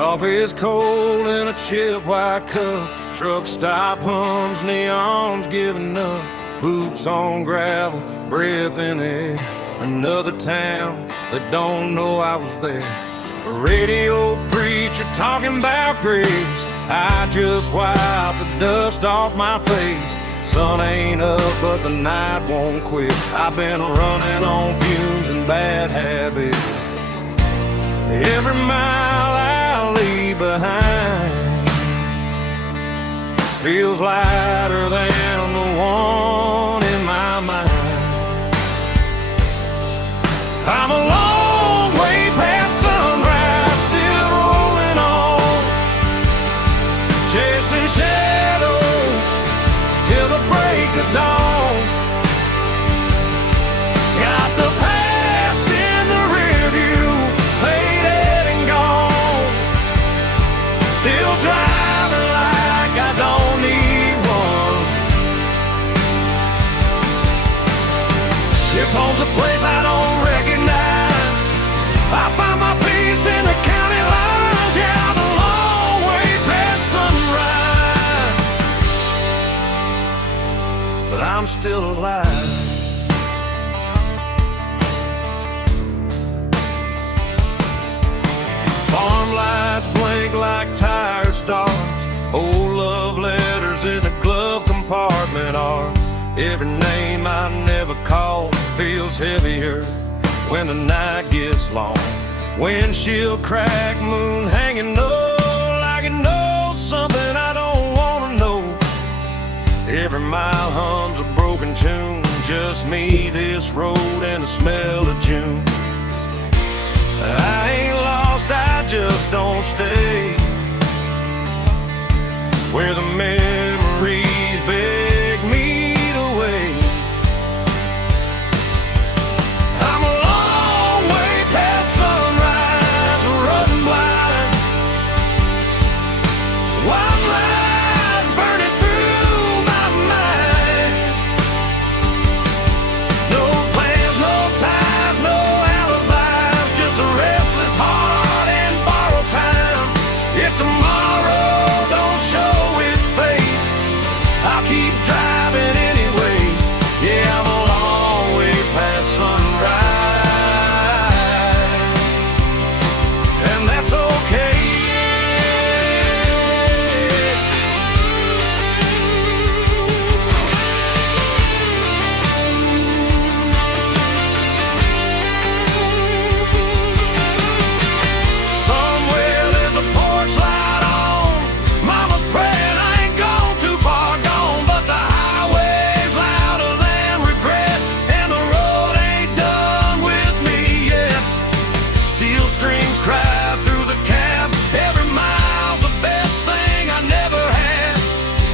Coffee is cold in a chip white cup. Truck stop hums, neons giving up. Boots on gravel, breath in the air. Another town that don't know I was there. A radio preacher talking about grace. I just wipe the dust off my face. Sun ain't up, but the night won't quit. I've been running on fumes and bad habits. Every mile I leave behind feels lighter than the one in my mind. I'm a long way past sunrise, still rolling on, chasing shadows till the break of dawn. Got the past in the rear view, faded and gone. Still driving like I don't need one. If home's a place I don't recognize, I find my peace in the county lines. Yeah, I'm a long way past sunrise, but I'm still alive. Farm lights blink like tired stars. Old love letters in the glove compartment are. Every name I never called feels heavier when the night gets long. Windshield crack, moon hanging low, like it knows something I don't wanna know. Every mile hums a broken tune, just me, this road, and the smell of June. I ain't lost, I just don't stay where the memories beg me to wait. I'm a long way past sunrise, running blind. White lies burning through my mind. No plans, no ties, no alibis, just a restless heart and borrowed time. If tomorrow don't show its face, I'll keep driving anyway. Yeah, I'm a long way past sunrise, and that's okay. Somewhere there's a porch light on. Mama's praying I ain't gone too far gone, but the highway's louder than regret, and the road ain't done with me yet. Steel strings cry through the cab. Every mile's the best thing I never had.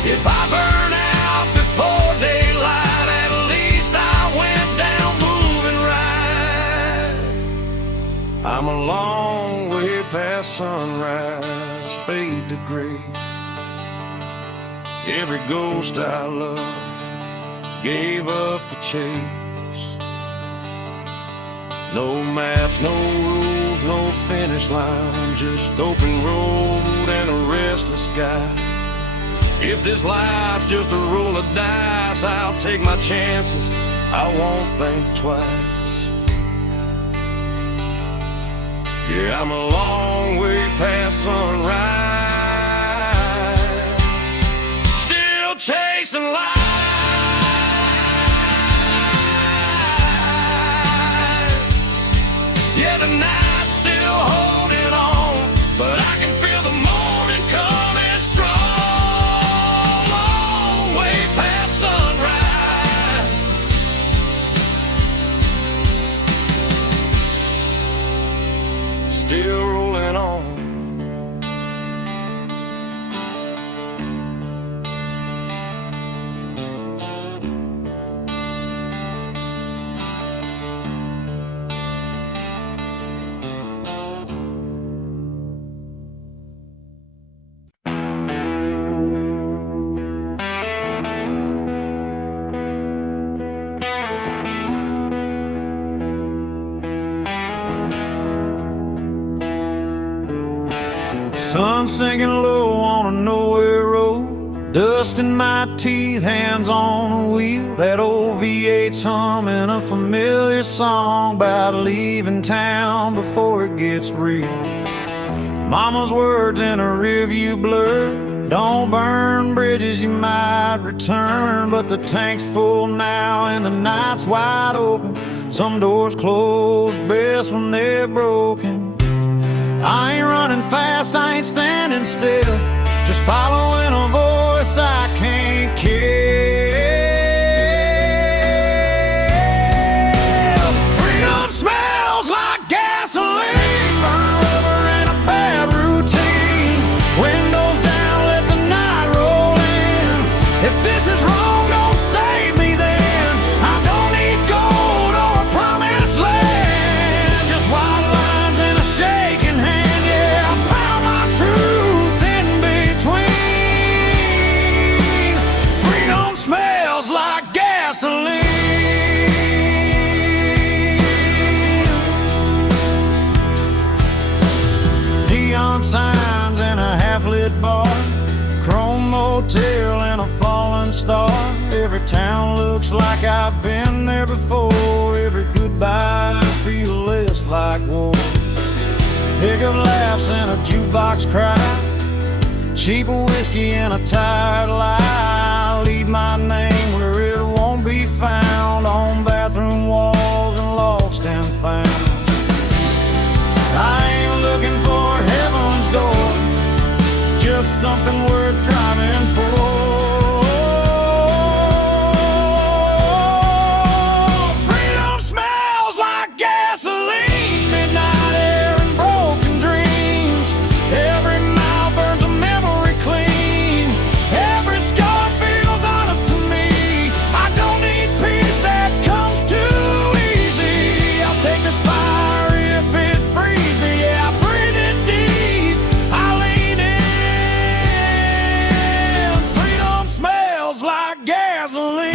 If I burn out before daylight, at least I went down moving right. I'm a long way past sunrise, fade to gray. Every ghost I love gave up the chase. No maps, no rules, no finish line, just open road and a restless sky. If this life's just a roll of dice, I'll take my chances, I won't think twice. Yeah, I'm a long way past sunrise, still chasing life. Yeah, the night's still holding on, but I can feel the morning coming strong. Long way past sunrise, still rolling on, sun sinking low on a nowhere road, dust in my teeth, hands on the wheel. That old V8's humming a familiar song about leaving town before it gets real. Mama's words in a rearview blur: don't burn bridges, you might return. But the tank's full now and the night's wide open. Some doors close best when they're broken. I ain't running fast, I ain't standing still, just following a voice I can't kill. Freedom smells like gasoline, burn rubber and a bad routine. Windows down, let the night roll in. If this is wrong, don't save me then. I don't need gold or a promised land, just white lines and a shaking hand. Yeah, I found my truth in between. Freedom smells like gasoline. Neon signs in a half-lit bar, chrome motel and a fallen star. Every town looks like I've been there before. Every goodbye feels less like war. Pickup laughs and a jukebox cry, cheap whiskey and a tired lie. Leave my name where it won't be found, on bathroom walls and lost and found. I ain't looking for heaven's door, just something worth driving for. Freedom smells like gasoline, midnight air and broken dreams. Every mile burns a memory clean. Every scar feels honest to me. I don't need peace that comes too easy. I'll take this fire if it frees me. Yeah, I breathe it deep, I lean in. Freedom smells like gasoline.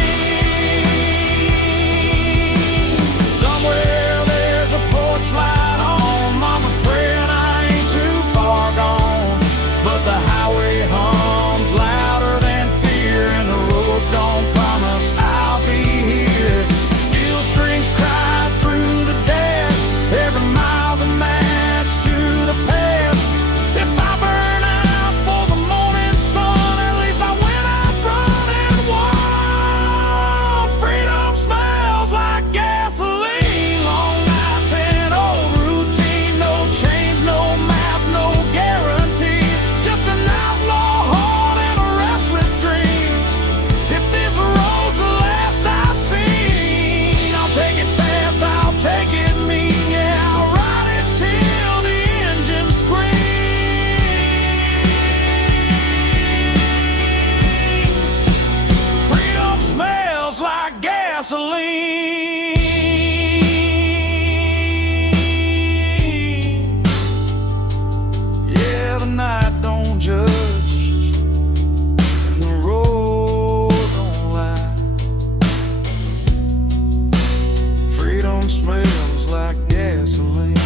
Somewhere there's a porch light on. Mama's praying I ain't too far gone. But the highway hums louder than fear, and the road don't promise I'll be here. Steel strings cry through the dash, every mile's a match to the past. If I burn out for the morning sun, at least I went out running wild. Freedom smells like gasoline, long nights and old routine. No change, no map, no guarantees, just an outlaw heart and a restless dream. If this road's the last I've seen, I'll take it fast, I'll take it mean. Yeah, I'll ride it till the engine screams. Freedom smells like gasoline. Yeah, the night don't judge, and the road don't lie. Freedom smells like gasoline.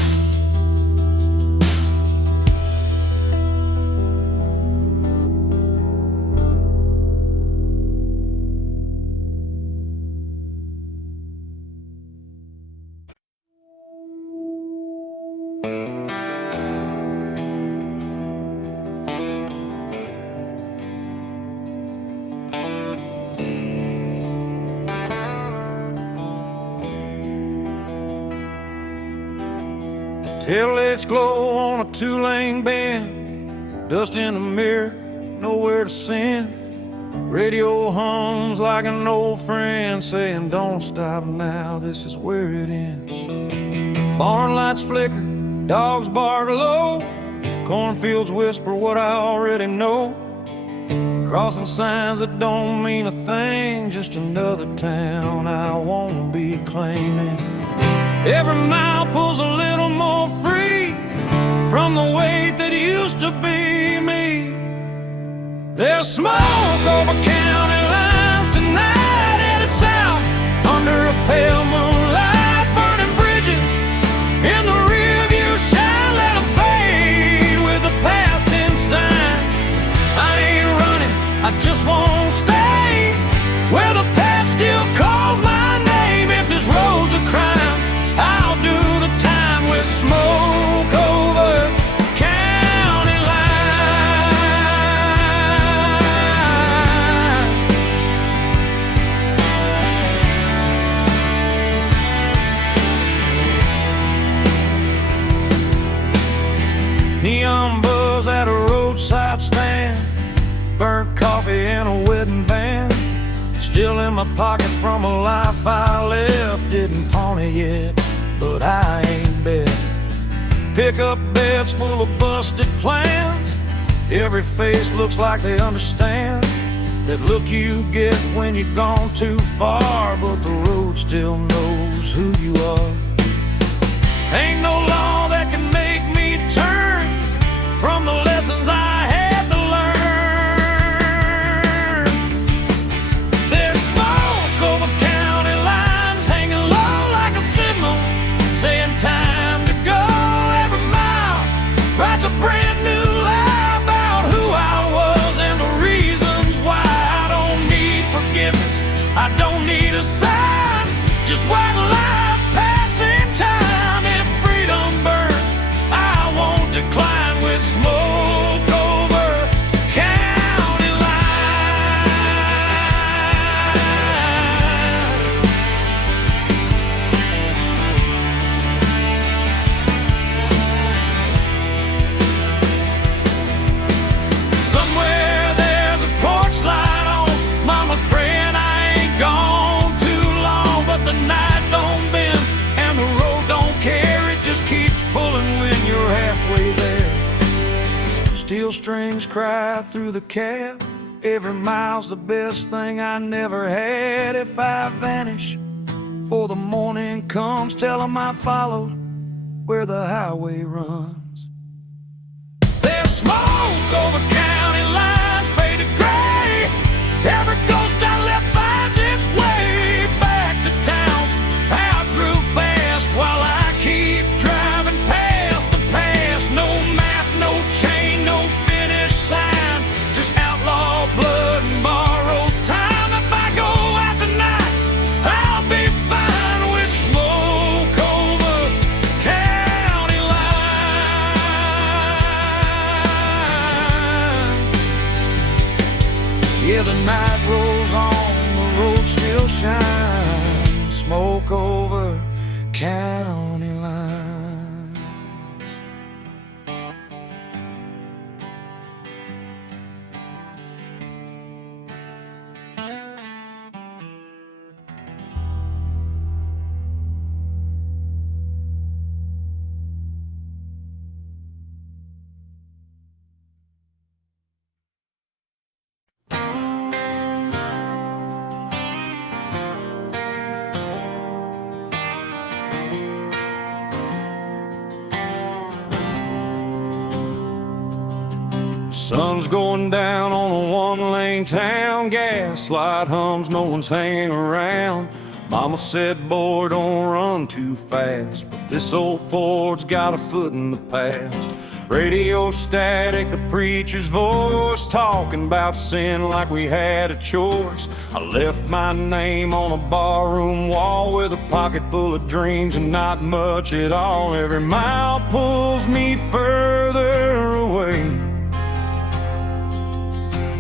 Taillights glow on a two-lane bend, dust in the mirror, nowhere to send. Radio hums like an old friend, saying don't stop now, this is where it ends. Barn lights flicker, dogs bark low, cornfields whisper what I already know. Crossing signs that don't mean a thing, just another town I won't be claiming. Every mile pulls a little more free from the weight that used to be me. There's smoke over county lines tonight, headed south under a pale moonlight. Burning bridges in the rearview shine, let them fade with the passing sun. my pocket from a life I left. Didn't pawn it yet, but I ain't bet. Pickup beds full of busted plans. Every face looks like they understand that look you get when you've gone too far, but the road still knows who you are. Ain't no law that can make me turn from the lessons I had to learn. There's smoke over county lines, hanging low like a signal, saying time to go. Every mile writes a brand new lie about who I was and the reasons why. I don't need forgiveness, I don't need a sign, just white lines passing time. If freedom burns, I won't decline with smoke over county line. Somewhere there's a porch light on, mama's praying I ain't gone too long, but the night don't bend and the road don't care. It just keeps pulling when you're halfway there. Steel strings cry through the cab. Every mile's the best thing I never had. If I vanish before the morning comes, tell 'em I followed where the highway runs. There's smoke over county lines, faded gray. Every ghost I left finds its way back to town. I grew fast while I keep driving past the past. No map, no chain, no finish sign, just outlaw blood and borrowed time. If I go out tonight, I'll be fine with smoke over county line. Yeah, the night rolls on, the road still shines. Smoke over county lines. Sun's going down on a one-lane town. Gaslight hums, no one's hanging around. Mama said, boy, don't run too fast, but this old Ford's got a foot in the past. Radio static, a preacher's voice, talking about sin like we had a choice. I left my name on a barroom wall with a pocket full of dreams and not much at all. Every mile pulls me further away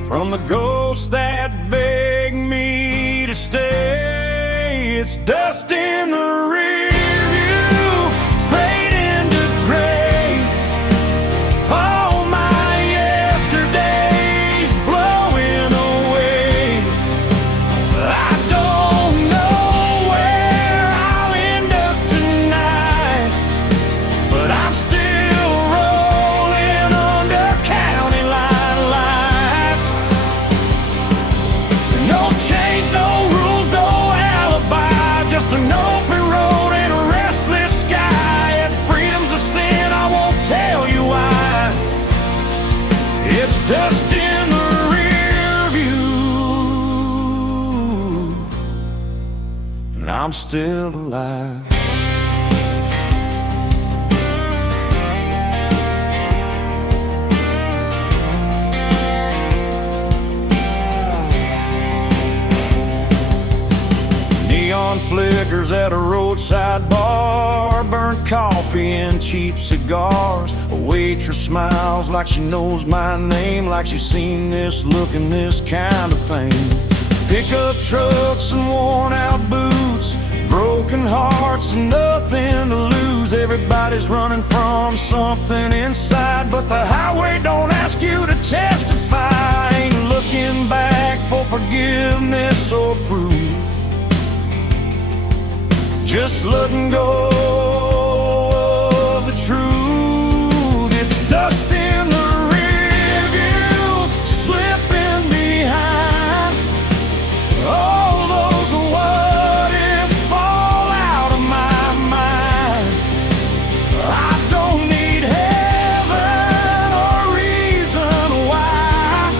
from the ghosts that beg me to stay. It's dust in the rear view, fade into gray. All my yesterdays blowing away. I don't know where I'll end up tonight, but I'm still rolling under county line lights. No chains, no rules, no alibi, just an open road and a restless sky. If freedom's a sin, I won't tell you why. It's dust in the rear view, and I'm still alive. Neon flickers at a roadside bar, burnt coffee and cheap cigars. A waitress smiles like she knows my name, like she's seen this look and this kind of pain. Pickup trucks and worn out boots, broken hearts and nothing to lose. Everybody's running from something inside, but the highway don't ask you to testify. Ain't looking back for forgiveness or proof. just letting go of the truth. It's dust in the rear view, slipping behind. All those what ifs fall out of my mind. I don't need heaven or reason why,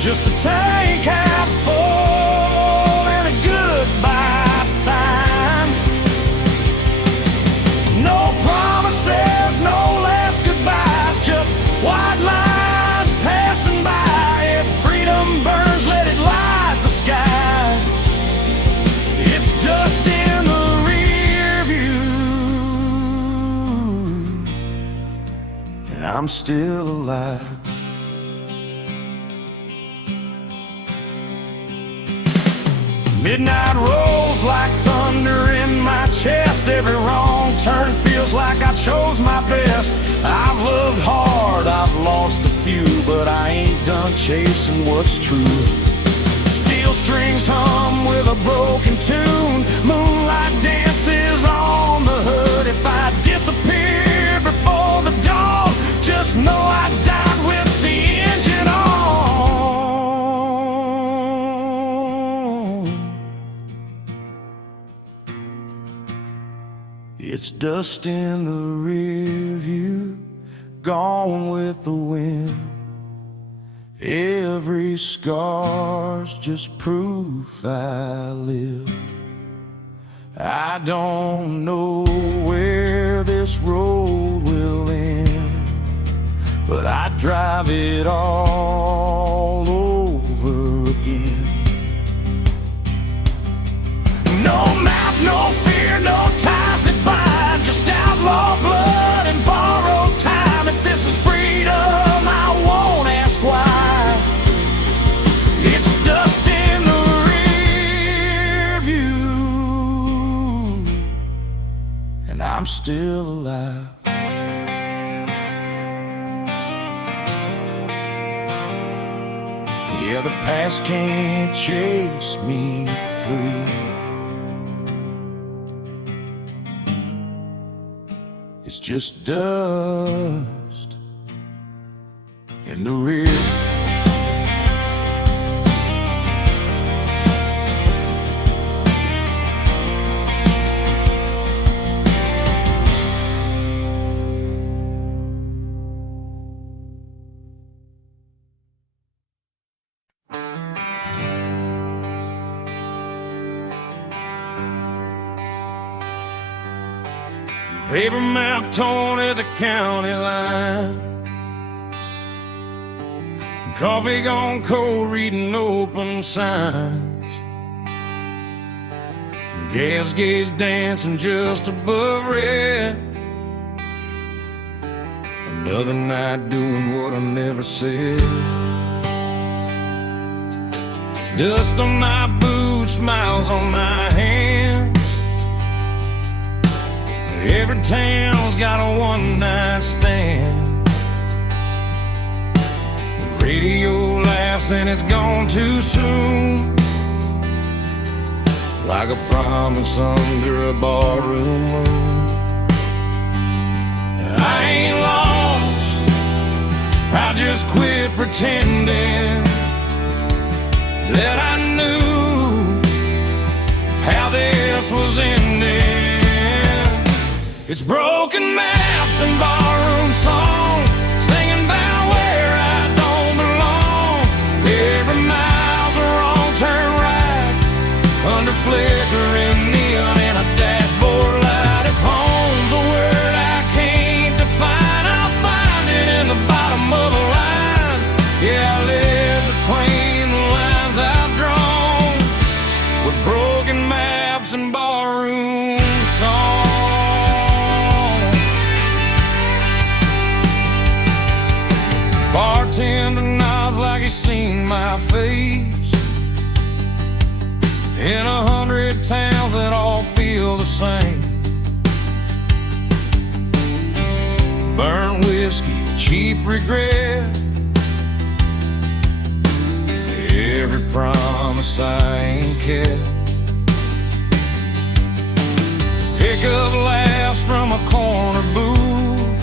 just a tank half full and a goodbye sign. No promises, no last goodbyes, just white lines passing by. If freedom burns, let it light the sky. It's dust in the rear view, and I'm still alive. Midnight rolls like thunder in my chest. Every wrong turn feels like I chose my best. I've loved hard, I've lost a few, but I ain't done chasing what's true. Steel strings hum with a broken tune. Moonlight dances on the hood. If I disappear before the dawn, just know I died with the engine on. It's dust in the rear view, gone with the wind. Every scar's just proof I live. I don't know where this road will end, but I drive it all over again. No map, no fear, no ties that bind, just outlaw blood and borrowed time. If this is freedom, I won't ask why. It's dust in the rear view, and I'm still alive. Yeah, the past can't chase me free. It's just dust in the rear. Paper map torn at the county line. Coffee gone cold, reading open signs. Gas gauge dancing just above red. Another night doing what I never said. Dust on my boots, smiles on my hands. Every town's got a one-night stand. The radio laughs and it's gone too soon, like a promise under a barroom moon. I ain't lost, I just quit pretending that I knew how this was ending. It's broken maps and barroom songs, singing about where I don't belong. Every mile's a wrong turn right, under flickering neon and a dashboard light. If home's a word I can't define, I'll find it in the bottom of a line. Yeah, I live between the lines I've drawn, with broken maps and barroom songs. Bartender nods like he's seen my face in 100 towns that all feel the same. Burnt whiskey, cheap regret, every promise I ain't kept. pick up laughs from a corner booth,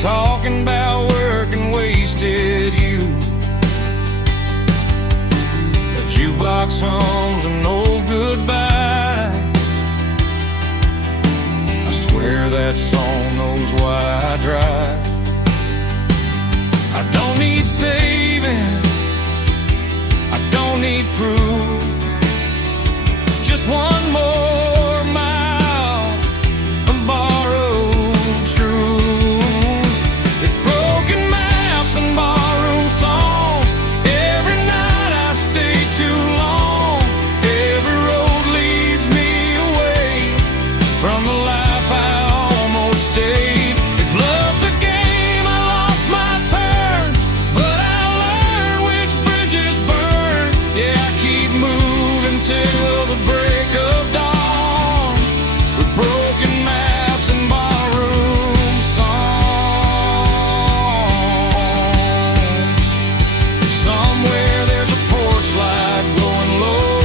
talking about work and wasted youth. The jukebox hums an old goodbye. I swear that song knows why I drive. I don't need saving, I don't need proof, just one more mile of borrowed truths. It's broken maps and barroom songs. Every night I stay too long. Every road leads me away from the life I almost stayed. If love's a game, I lost my turn, but I learned which bridges burn. Yeah, I keep moving till the break of dawn, with broken maps and barroom songs. Somewhere there's a porch light glowing low.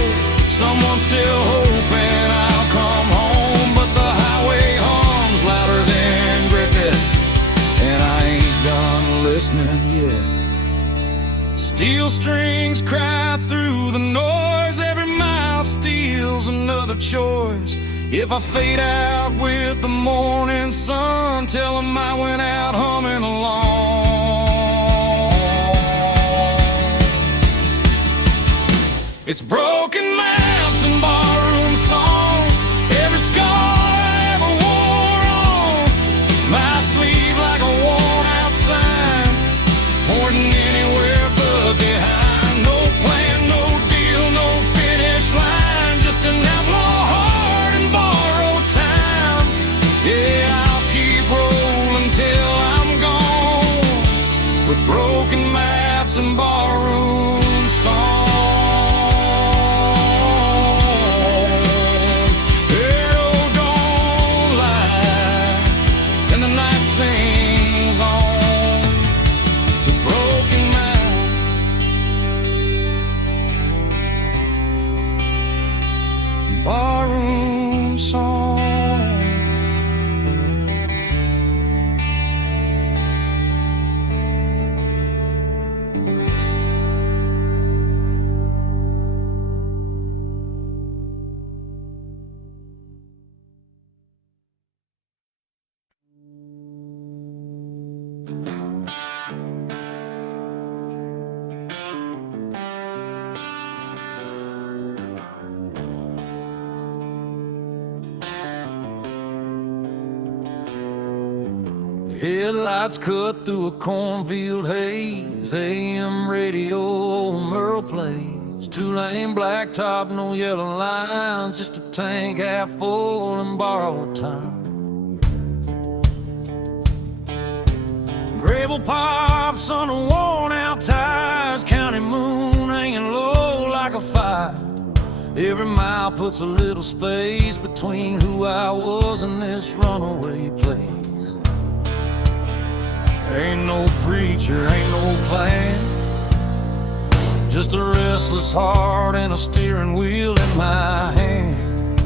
Someone's still hoping I'll come home, but the highway hums louder than cricket, and I ain't done listening yet. Steel strings cry through the noise. Every mile steals another choice. If I fade out with the morning sun, tell them I went out humming along. It's broken maps and barroom songs. Every scar I ever wore on my sleeve like a worn-out sign, pointing anywhere but behind. No plan, no deal, no finish line, just an outlaw heart and borrowed time. Yeah, I'll keep rolling till I'm gone, with broken maps and barroom songs. Arrow don't lie, and the night sings on, the broken map, barroom songs. Headlights cut through a cornfield haze. AM radio, old Merle plays. Two-lane blacktop, no yellow lines, just a tank half full and borrowed time. Gravel pops on the worn-out tires. County moon hanging low like a fire. Every mile puts a little space between who I was and this runaway place. Ain't no preacher, ain't no plan, just a restless heart and a steering wheel in my hand.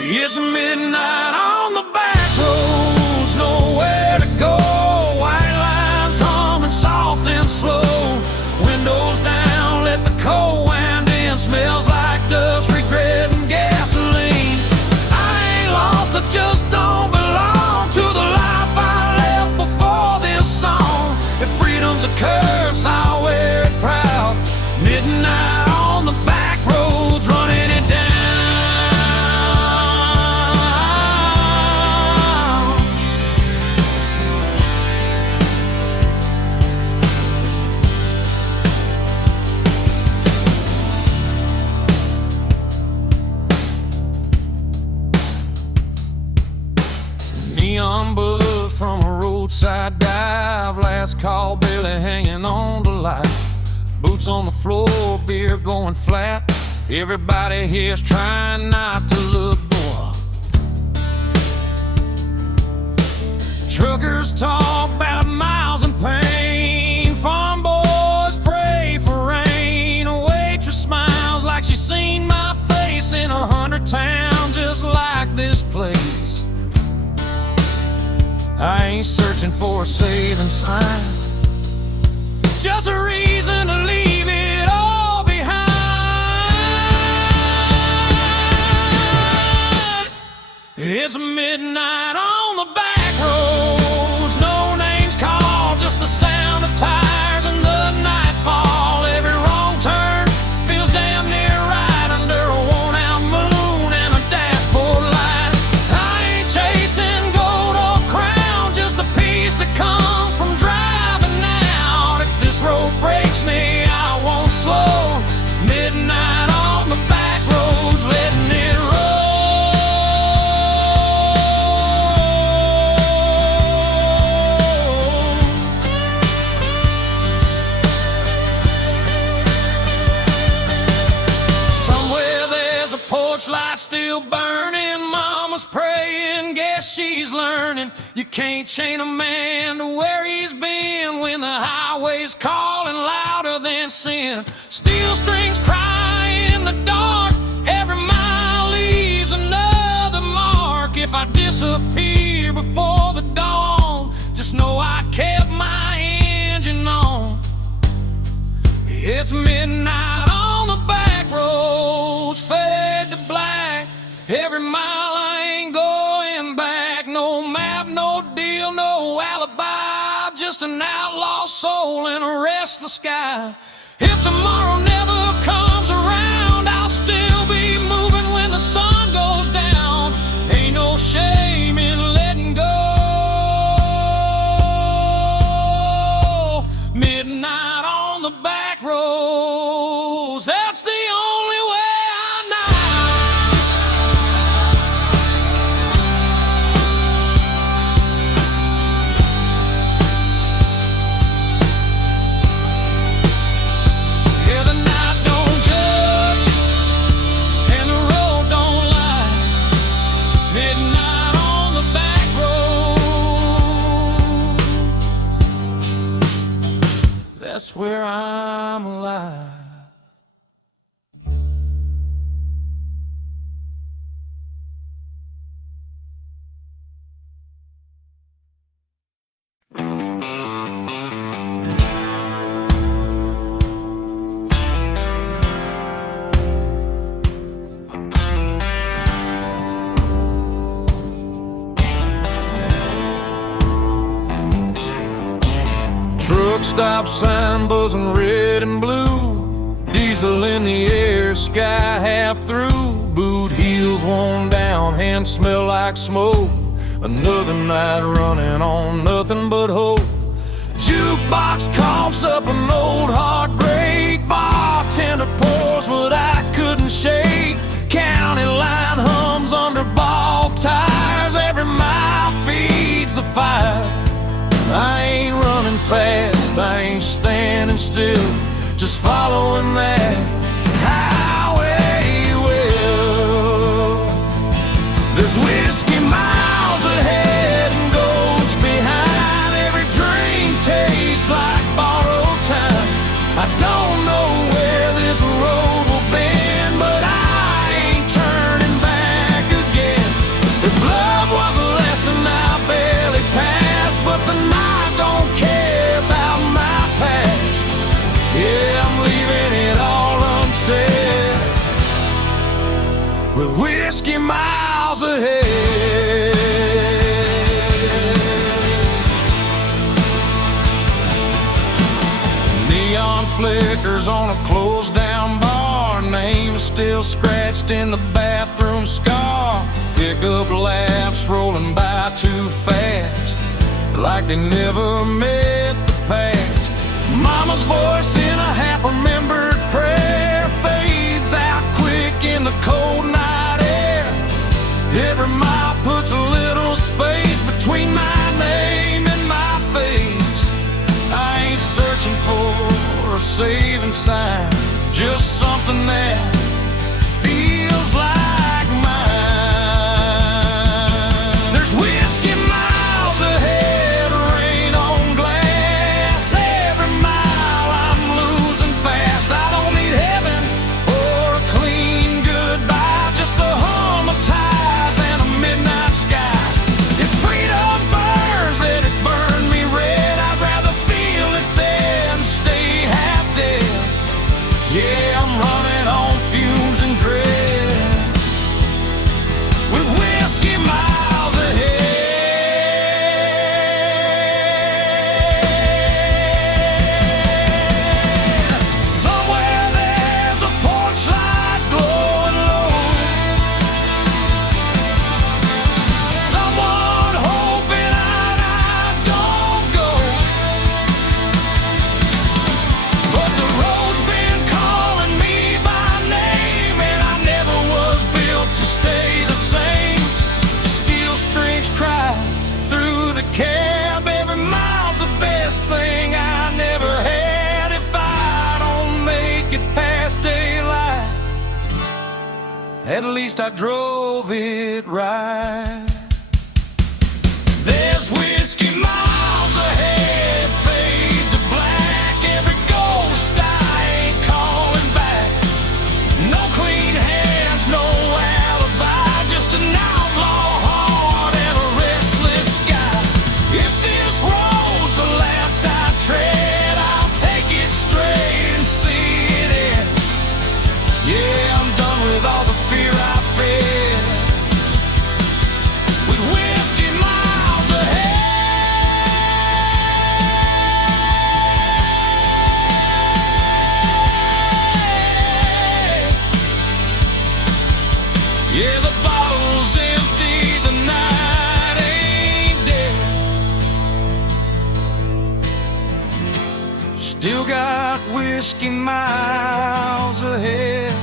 It's midnight on the back roads, nowhere to go. White lines humming soft and slow. Windows down, let the cold wind in. Smells like dust, regret, and gasoline. I ain't lost, I just don't belong to the life I left before this song. If freedom's a curse, I'll wear it proud. Midnight on the back roads, running it down. Neon buzz from a roadside dive. Last call, barely hanging on to life. Boots on the floor, beer going flat. Everybody here's trying not to look poor. Truckers talk about miles and pain. Farm boys pray for rain. A waitress smiles like she's seen I ain't searching for a saving sign, just a reason to leave it all behind. It's midnight on the back roads, no names called, just the sound of tires and the nightfall. Every wrong turn feels damn near right under a worn-out moon and a dashboard light. I ain't chasing gold or crown, just a peace that comes from driving out. If this road breaks me, I won't slow. Midnight on the back roads, letting it roll. Somewhere there's a porch light still burning, mama's praying, guess she's learning. You can't chain a man to where he's been when the highway's calling louder than sin. Steel strings cry in the dark, every mile leaves another mark. If I disappear before the dawn, just know I kept my engine on. It's midnight on the back roads, fade to black. Every mile I ain't going back. No map, no deal, no alibi, just an outlaw soul in a restless sky. If tomorrow never comes around, I'll still be moving when the sun goes down. Ain't no shame in letting go. Midnight on the back roads, that's the only way I know. Yeah, the night don't judge and the road don't lie. Midnight on the back road, that's where I'm alive. Truck stop sign buzzing red and blue, diesel in the air, sky half through. Boot heels worn down, hands smell like smoke. Another night running on nothing but hope. Jukebox coughs up an old heartbreak, bartender pours what I couldn't shake. County line hums under bald tires, every mile feeds the fire. I ain't running fast, I ain't standing still, just following that highway will. There's whiskey miles ahead and ghosts behind. Every dream tastes like borrowed time. I don't know where this road will bend, but I ain't turning back again. If love was a lesson I barely passed, but the night don't care about my past. Yeah, I'm leaving it all unsaid, with whiskey miles ahead. Neon flickers on a closed down bar, name still scratched in the bathroom scar. Pickup laughs rolling by too fast, like they never met the past. Mama's voice in a half-remembered prayer fades out quick in the cold night air. Every mile puts a little space between my name and my face. I ain't searching for a saving sign, just something that feels like mine. There's whiskey miles ahead, rain on glass. Every mile I'm losing fast. at least I drove it right. There's whiskey miles ahead, fade to black. Every ghost I ain't calling back. No clean hands, no alibi, just an outlaw heart and a restless sky. If this road's the last I tread, I'll take it straight and see it end. Yeah, I'm done with all the fear I fed, with whiskey miles ahead. Yeah, the bottle's empty, the night ain't dead. Still got whiskey miles ahead.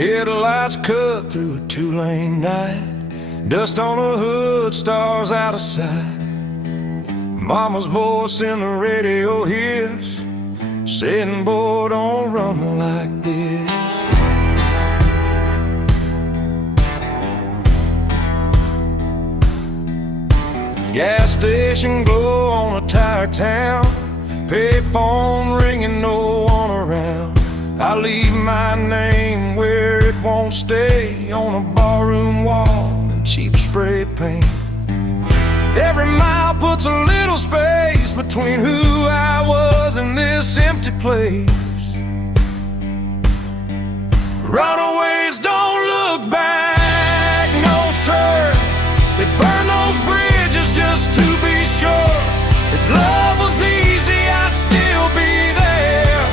Headlights cut through a two-lane night, dust on the hood, stars out of sight. Mama's voice in the radio hits, saying, boy, don't run like this. Gas station glow on a tired town, payphone ringing, no one around. I leave my name where it won't stay, on a barroom wall in cheap spray paint. Every mile puts a little space between who I was and this empty place. Runaways don't look back, no sir. They burn those bridges just to be sure. If love was easy, I'd still be there,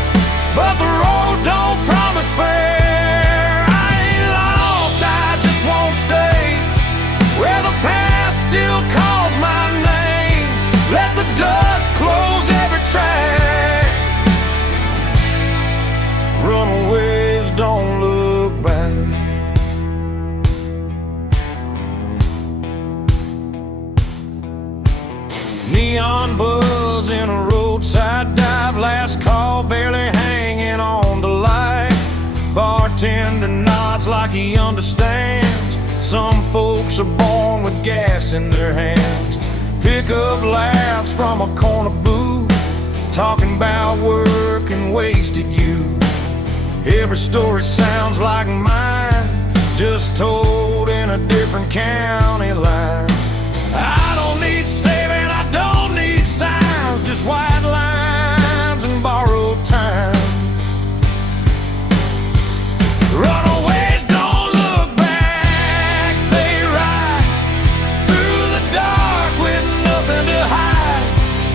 but the road don't promise fair. I ain't lost, I just won't stay where the past still calls my name. Let the dust close every track. Runaways don't look back. Neon buzz in a roadside dive, last call barely hanging on the light. Bartender nods like he understands. Some folks are born with gas in their hands. Pick up laughs from a corner booth, talking about work and wasted youth. Every story sounds like mine, just told in a different county line. I don't need saving, I don't need signs, just white lines and borrowed time. Runaways don't look back, they ride through the dark with nothing to hide.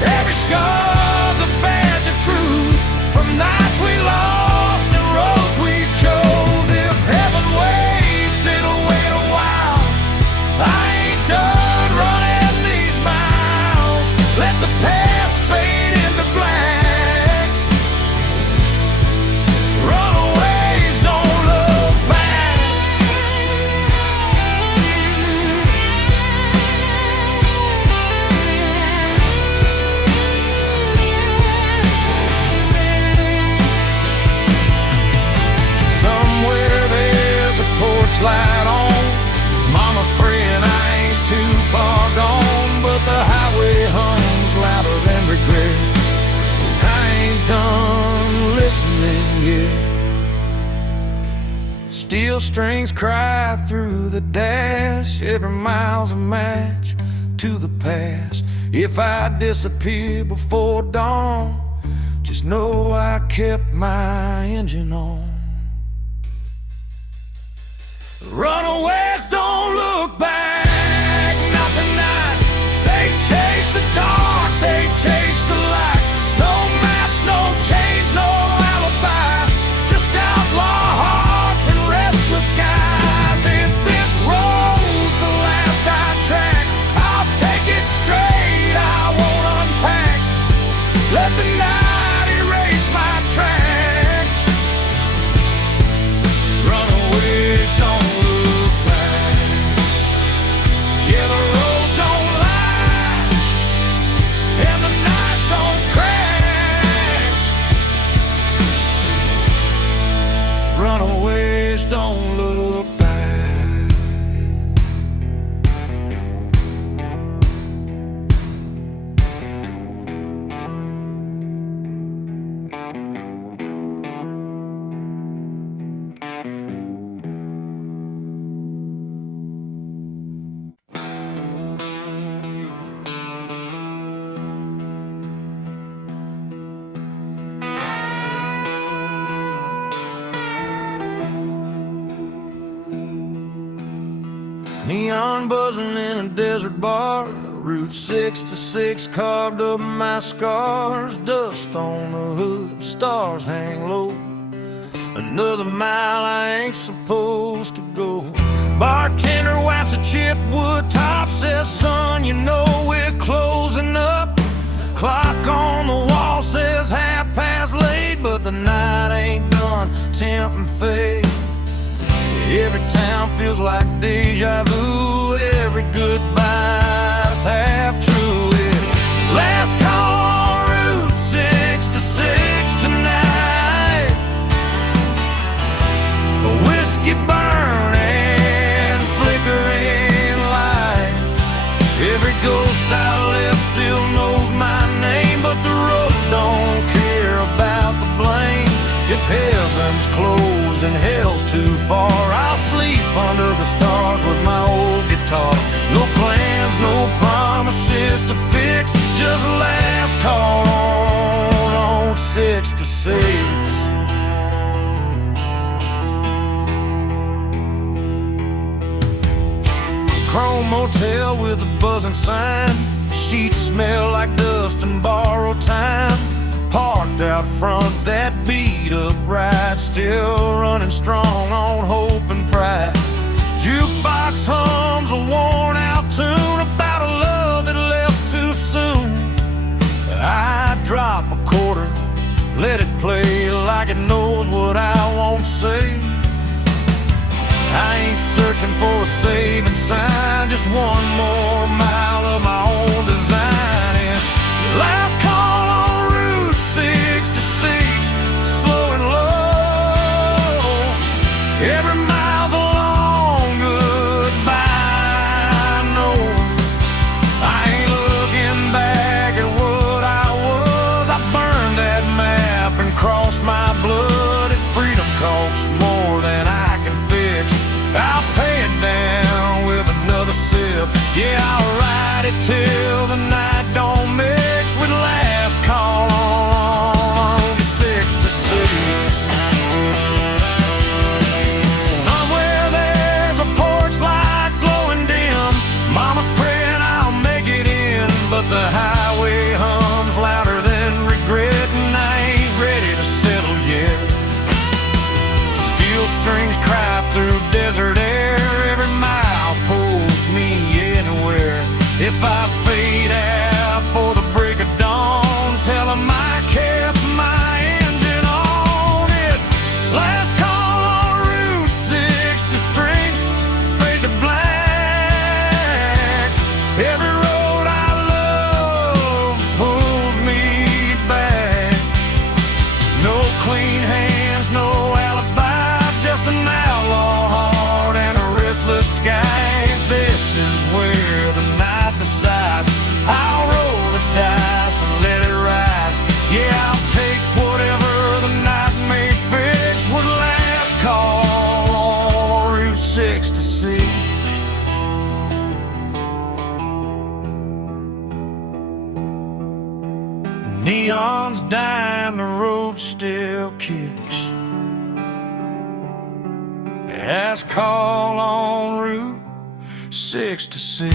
Every scar's a badge of truth, from nights we lost and roads we chose. If heaven waits, it'll wait a while. I ain't done running these miles. Let the past fade into black. Runaways don't look back. Somewhere there's a porch light on. Mama's praying I ain't too far gone, but the highway hums louder than regret. I ain't done listening yet. Steel strings cry through the dash. Every mile's a match to the past. If I disappear before dawn, just know I kept my engine on. Runaways don't look back, not tonight. They chase the dark, they chase the light. No maps, no chains, no alibi, just outlaw hearts and restless skies. If this road's the last I track, I'll take it straight, I won't unpack. Let the night Neon buzzing in a desert bar, Route 66 carved up my scars. Dust on the hood, stars hang low. Another mile I ain't supposed to go. Bartender wipes a chipped wood top, says, son, you know we're closing up. Clock on the wall says 8:30, but the night ain't done, tempting fate. Every town feels like deja vu. Every goodbye's half true. It's last call on Route 66 tonight. A whiskey burning, flickering lights. Every ghost I left still knows my name, but the road don't care about the blame. If heaven's closed and hell's too far, I'll sleep under the stars with my old guitar. No plans, no promises to fix, just last call on 66. Chrome motel with a buzzing sign. Sheets smell like dust and borrowed time. Parked out front, that beat up ride, still running strong on hope and pride. Jukebox hums a worn out tune about a love that left too soon. I drop a quarter, let it play like it knows what I won't say. I ain't searching for a saving sign, just one more mile of my own design. It's last call on Route 66, slow and low. Every mile's a long goodbye. No, I ain't looking back at what I was. I burned that map and crossed my blood. If freedom costs more than I can fix, I'll pay it down with another sip. Yeah, I'll ride it till the night don't mix with last call on 66. Somewhere there's a porch light glowing dim. Mama's praying I'll make it in, but the highway hums louder than regret, and I ain't ready to settle yet. Steel strings cry through desert air. Every mile pulls me anywhere. If I fade out for the break of dawn, tell 'em I kept my engine on. It's last call on Route 66, fade to black. Every road I love pulls me back. No clean hands, no alibi, just an outlaw heart and a restless sky. This is where the night decides. I'll roll the dice and let it ride. Yeah, I'll take whatever the night may fix with last call on Route 66. Neon's dying, the road still kicks. Last call on Route 66.